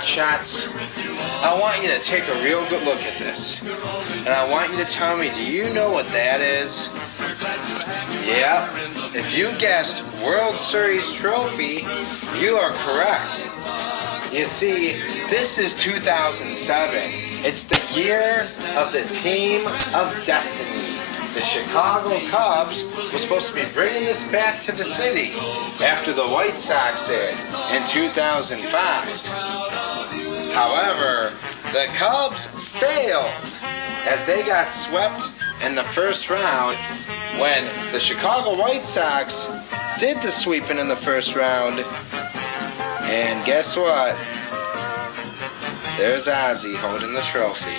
hotshots, I want you to take a real good look at this. And I want you to tell me, do you know what that is? Yeah, if you guessed World Series trophy, you are correct. You see, this is 2007. It's the year of the team of destiny. The Chicago Cubs were supposed to be bringing this back to the city after the White Sox did in 2005. However, the Cubs failed as they got swept in the first round when the Chicago White Sox did the sweeping in the first round. And guess what? There's Ozzie holding the trophy.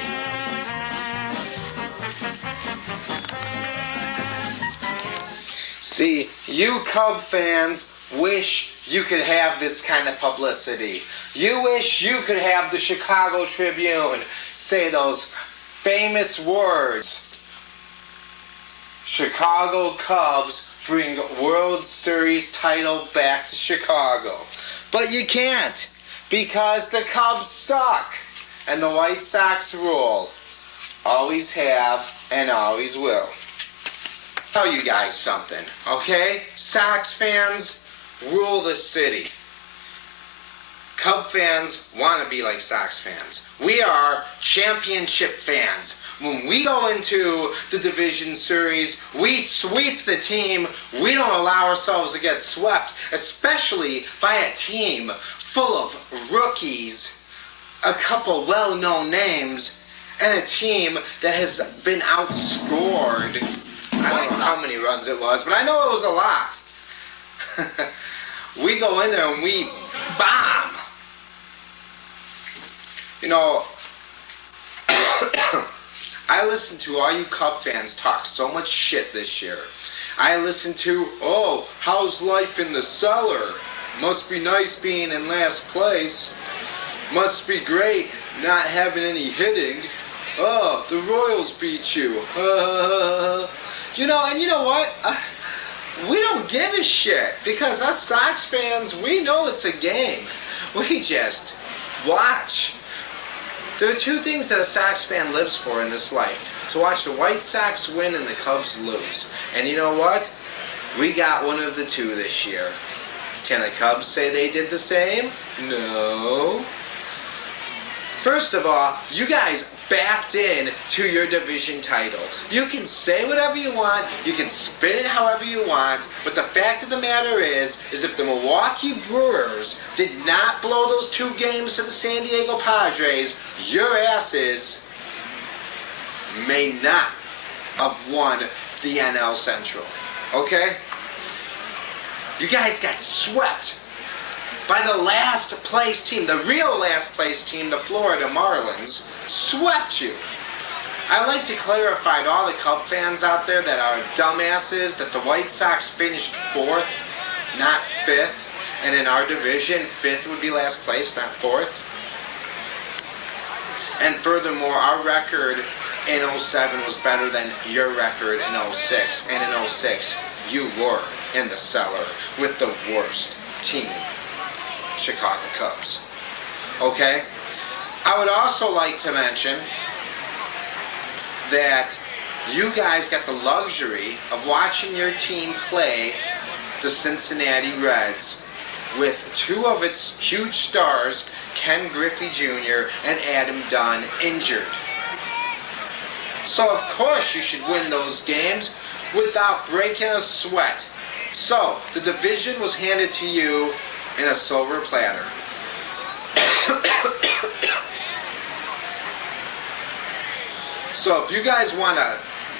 See, you Cub fans wish you could have this kind of publicity. You wish you could have the Chicago Tribune say those famous words. Chicago Cubs bring World Series title back to Chicago. But you can't, because the Cubs suck and the White Sox rule. Always have and always will. Tell you guys something, okay? Sox fans rule the city. Cub fans want to be like Sox fans. We are championship fans. When we go into the division series, we sweep the team. We don't allow ourselves to get swept, especially by a team full of rookies, a couple well-known names, and a team that has been outscored. I don't know how many runs it was, but I know it was a lot. We go in there and we bomb. You know, I listened to all you Cub fans talk so much shit this year. I listened to, oh, how's life in the cellar? Must be nice being in last place. Must be great not having any hitting. Oh, the Royals beat you. You know, and you know what? We don't give a shit because us Sox fans, we know it's a game. We just watch. There are two things that a Sox fan lives for in this life. To watch the White Sox win and the Cubs lose. And you know what? We got one of the two this year. Can the Cubs say they did the same? No. First of all, you guys backed in to your division title. You can say whatever you want, you can spin it however you want, but the fact of the matter is if the Milwaukee Brewers did not blow those 2 games to the San Diego Padres, your asses may not have won the NL Central. Okay? You guys got swept by the last place team, the real last place team, the Florida Marlins, swept you. I like to clarify to all the Cub fans out there that are dumbasses that the White Sox finished 4th, not 5th, and in our division, 5th would be last place, not 4th. And furthermore, our record in 07 was better than your record in 06, and in 06, you were in the cellar with the worst team, Chicago Cubs. Okay? I would also like to mention that you guys got the luxury of watching your team play the Cincinnati Reds with 2 of its huge stars, Ken Griffey Jr. and Adam Dunn, injured. So of course you should win those games without breaking a sweat. So the division was handed to you in a silver platter. So if you guys want to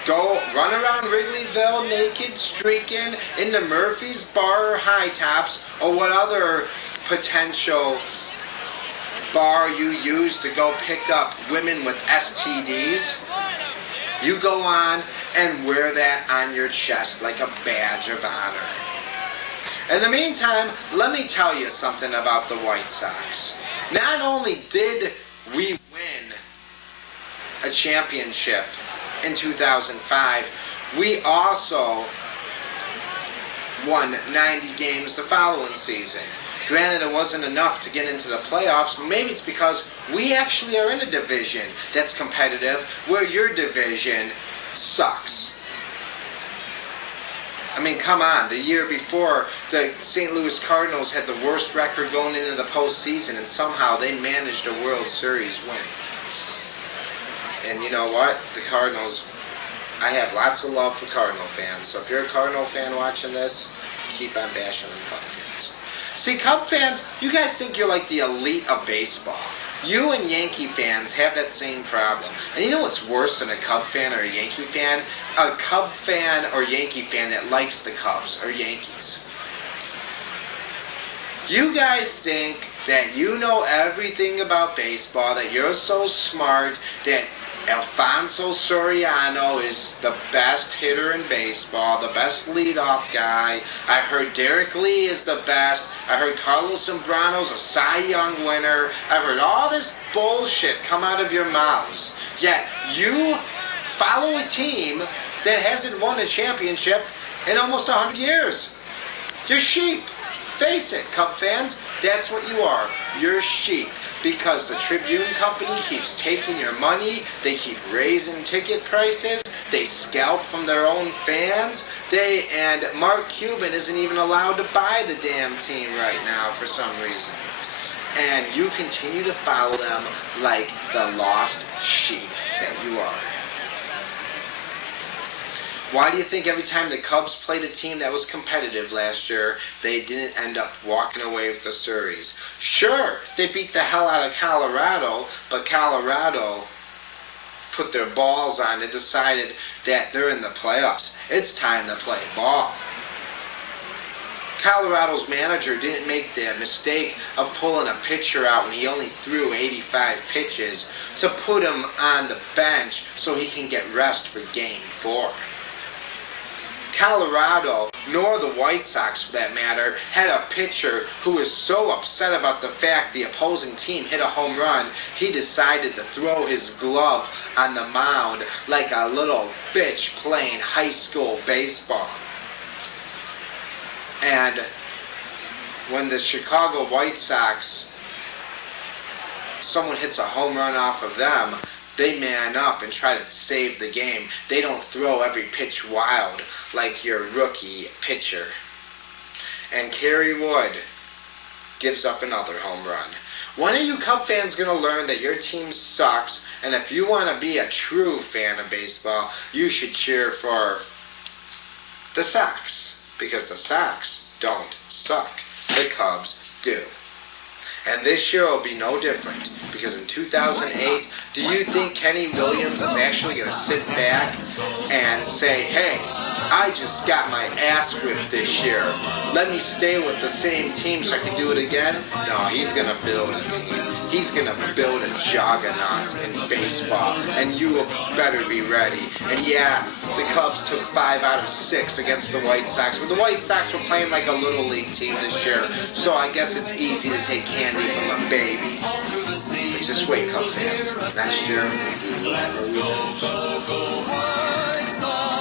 go run around Wrigleyville naked, streaking into Murphy's Bar or High Tops, or what other potential bar you use to go pick up women with STDs, you go on and wear that on your chest like a badge of honor. In the meantime, let me tell you something about the White Sox. Not only did we win a championship in 2005, we also won 90 games the following season. Granted, it wasn't enough to get into the playoffs. Maybe it's because we actually are in a division that's competitive where your division sucks. I mean, come on. The year before, the St. Louis Cardinals had the worst record going into the postseason, and somehow they managed a World Series win. And you know what? The Cardinals, I have lots of love for Cardinal fans. So if you're a Cardinal fan watching this, keep on bashing them Cub fans. See, Cub fans, you guys think you're like the elite of baseball. You and Yankee fans have that same problem. And you know what's worse than a Cub fan or a Yankee fan? A Cub fan or Yankee fan that likes the Cubs or Yankees. You guys think that you know everything about baseball, that you're so smart, that Alfonso Soriano is the best hitter in baseball, the best leadoff guy. I've heard Derek Lee is the best. I heard Carlos Zambrano's a Cy Young winner. I've heard all this bullshit come out of your mouths. Yet you follow a team that hasn't won a championship in almost 100 years. You're sheep. Face it, Cub fans, that's what you are. You're sheep. Because the Tribune Company keeps taking your money, they keep raising ticket prices, they scalp from their own fans, and Mark Cuban isn't even allowed to buy the damn team right now for some reason. And you continue to follow them like the lost sheep that you are. Why do you think every time the Cubs played a team that was competitive last year, they didn't end up walking away with the series? Sure, they beat the hell out of Colorado, but Colorado put their balls on and decided that they're in the playoffs. It's time to play ball. Colorado's manager didn't make the mistake of pulling a pitcher out when he only threw 85 pitches to put him on the bench so he can get rest for Game 4. Colorado, nor the White Sox for that matter, had a pitcher who was so upset about the fact the opposing team hit a home run, he decided to throw his glove on the mound like a little bitch playing high school baseball. And when the Chicago White Sox, someone hits a home run off of them, they man up and try to save the game. They don't throw every pitch wild like your rookie pitcher. And Kerry Wood gives up another home run. When are you Cub fans going to learn that your team sucks? And if you want to be a true fan of baseball, you should cheer for the Sox. Because the Sox don't suck. The Cubs do. And this year will be no different, because in 2008, do you think Kenny Williams is actually going to sit back and say, hey, I just got my ass whipped this year. Let me stay with the same team so I can do it again? No, he's going to build a team. He's going to build a juggernaut in baseball, and you better be ready. And yeah, the Cubs took 5 out of 6 against the White Sox, but the White Sox were playing like a little league team this year, so I guess it's easy to take candy from a baby. But just wait, Cub fans. Next year, we will have a revenge.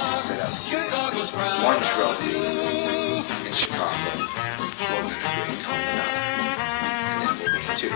Instead of one trophy in Chicago, we'll win a great home run. And then we'll win 2.